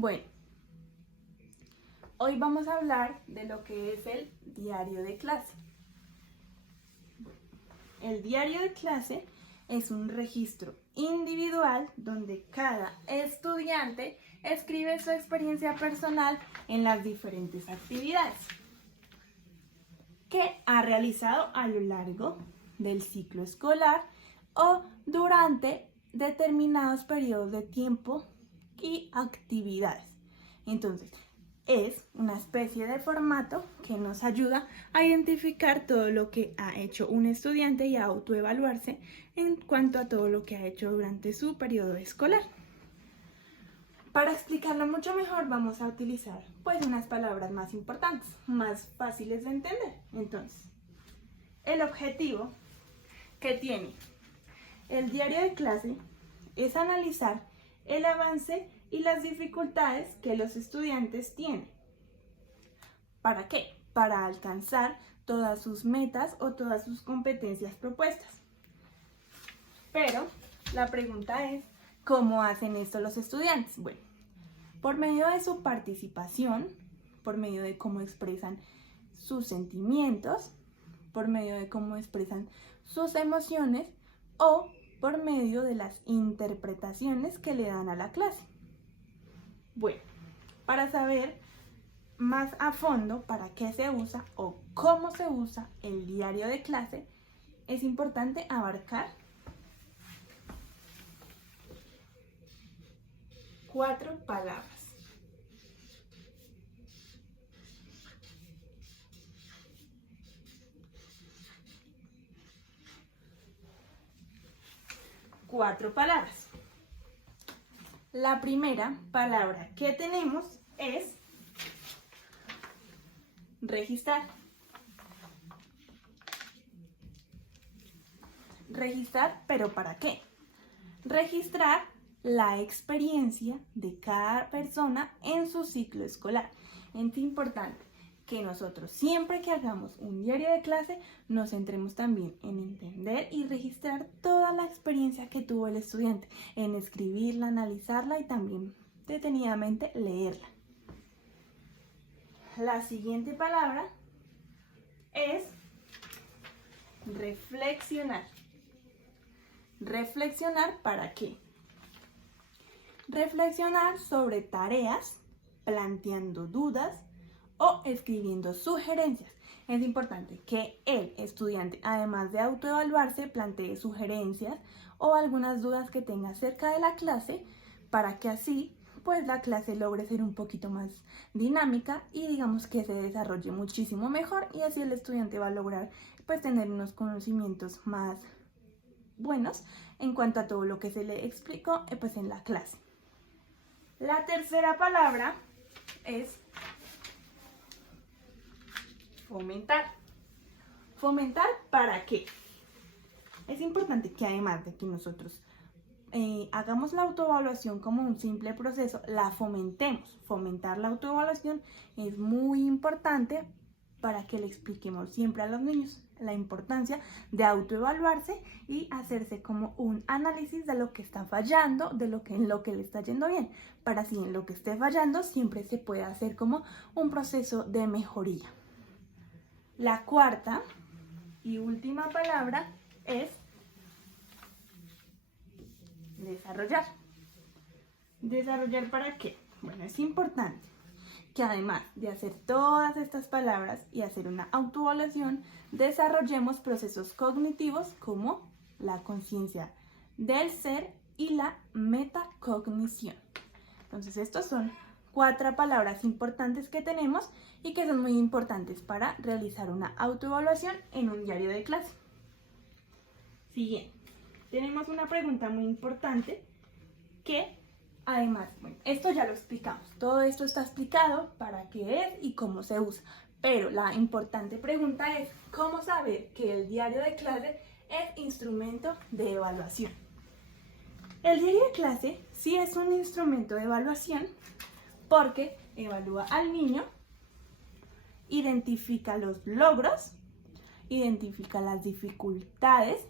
Bueno, hoy vamos a hablar de lo que es el diario de clase. El diario de clase es un registro individual donde cada estudiante escribe su experiencia personal en las diferentes actividades que ha realizado a lo largo del ciclo escolar o durante determinados periodos de tiempo y actividades. Entonces, es una especie de formato que nos ayuda a identificar todo lo que ha hecho un estudiante y a autoevaluarse en cuanto a todo lo que ha hecho durante su periodo escolar. Para explicarlo mucho mejor vamos a utilizar pues unas palabras más importantes, más fáciles de entender. Entonces, el objetivo que tiene el diario de clase es analizar el avance y las dificultades que los estudiantes tienen. ¿Para qué? Para alcanzar todas sus metas o todas sus competencias propuestas. Pero la pregunta es, ¿cómo hacen esto los estudiantes? Bueno, por medio de su participación, por medio de cómo expresan sus sentimientos, por medio de cómo expresan sus emociones o por medio de las interpretaciones que le dan a la clase. Bueno, para saber más a fondo para qué se usa o cómo se usa el diario de clase, es importante abarcar 4 palabras. Cuatro palabras. La primera palabra que tenemos es registrar. Registrar, ¿pero para qué? Registrar la experiencia de cada persona en su ciclo escolar. Es importante que nosotros siempre que hagamos un diario de clase nos centremos también en entender y registrar toda la experiencia que tuvo el estudiante, en escribirla, analizarla y también detenidamente leerla. La siguiente palabra es reflexionar. ¿Reflexionar para qué? Reflexionar sobre tareas, planteando dudas o escribiendo sugerencias. Es importante que el estudiante, además de autoevaluarse, plantee sugerencias o algunas dudas que tenga acerca de la clase para que así pues la clase logre ser un poquito más dinámica y digamos que se desarrolle muchísimo mejor, y así el estudiante va a lograr pues tener unos conocimientos más buenos en cuanto a todo lo que se le explicó pues en la clase. La tercera palabra es fomentar. ¿Fomentar para qué? Es importante que además de que nosotros hagamos la autoevaluación como un simple proceso, la fomentemos. Fomentar la autoevaluación es muy importante para que le expliquemos siempre a los niños la importancia de autoevaluarse y hacerse como un análisis de lo que está fallando, en lo que le está yendo bien, para así en lo que esté fallando siempre se pueda hacer como un proceso de mejoría. La cuarta y última palabra es desarrollar. ¿Desarrollar para qué? Bueno, es importante que además de hacer todas estas palabras y hacer una autoevaluación, desarrollemos procesos cognitivos como la conciencia del ser y la metacognición. Entonces, estos son 4 palabras importantes que tenemos y que son muy importantes para realizar una autoevaluación en un diario de clase. Siguiente, tenemos una pregunta muy importante que además, bueno, esto ya lo explicamos, todo esto está explicado para qué es y cómo se usa, pero la importante pregunta es ¿cómo saber que el diario de clase es instrumento de evaluación? El diario de clase sí es un instrumento de evaluación porque evalúa al niño, identifica los logros, identifica las dificultades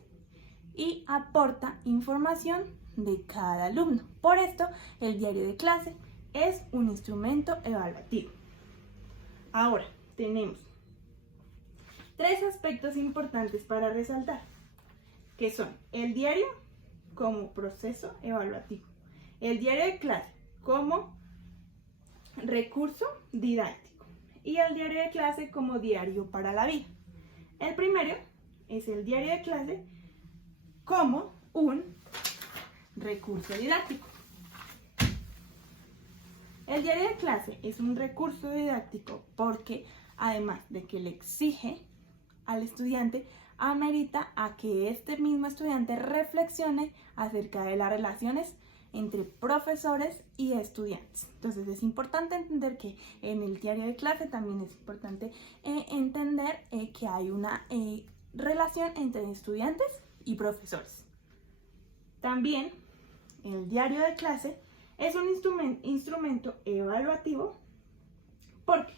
y aporta información de cada alumno. Por esto, el diario de clase es un instrumento evaluativo. Ahora, tenemos 3 aspectos importantes para resaltar, que son el diario como proceso evaluativo, el diario de clase como recurso didáctico y el diario de clase como diario para la vida. El primero es el diario de clase como un recurso didáctico. El diario de clase es un recurso didáctico porque, además de que le exige al estudiante, amerita a que este mismo estudiante reflexione acerca de las relaciones entre profesores y estudiantes. Entonces es importante entender que en el diario de clase también es importante entender que hay una relación entre estudiantes y profesores. También el diario de clase es un instrumento evaluativo porque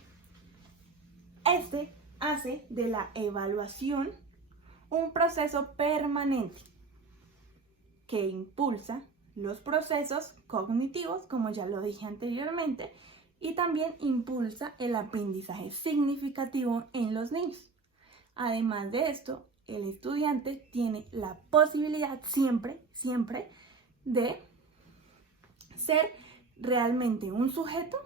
este hace de la evaluación un proceso permanente que impulsa los procesos cognitivos, como ya lo dije anteriormente, y también impulsa el aprendizaje significativo en los niños. Además de esto, el estudiante tiene la posibilidad siempre de ser realmente un sujeto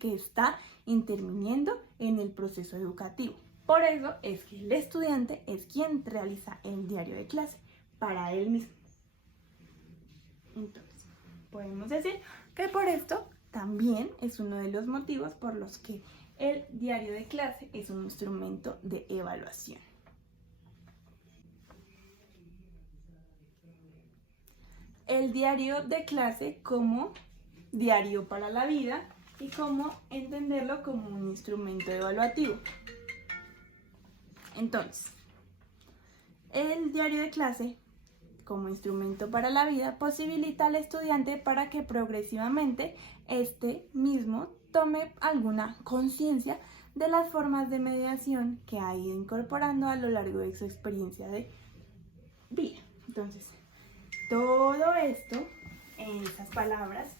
que está interviniendo en el proceso educativo. Por eso es que el estudiante es quien realiza el diario de clase para él mismo. Entonces, podemos decir que por esto también es uno de los motivos por los que el diario de clase es un instrumento de evaluación. El diario de clase como diario para la vida y cómo entenderlo como un instrumento evaluativo. Entonces, el diario de clase como instrumento para la vida posibilita al estudiante para que progresivamente este mismo tome alguna conciencia de las formas de mediación que ha ido incorporando a lo largo de su experiencia de vida. Entonces, todo esto, en esas palabras,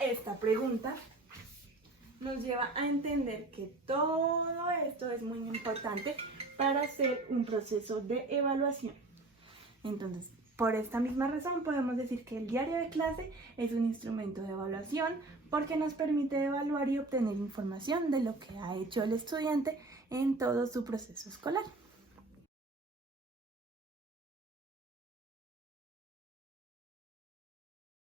esta pregunta nos lleva a entender que todo esto es muy importante para hacer un proceso de evaluación. Entonces, por esta misma razón podemos decir que el diario de clase es un instrumento de evaluación porque nos permite evaluar y obtener información de lo que ha hecho el estudiante en todo su proceso escolar.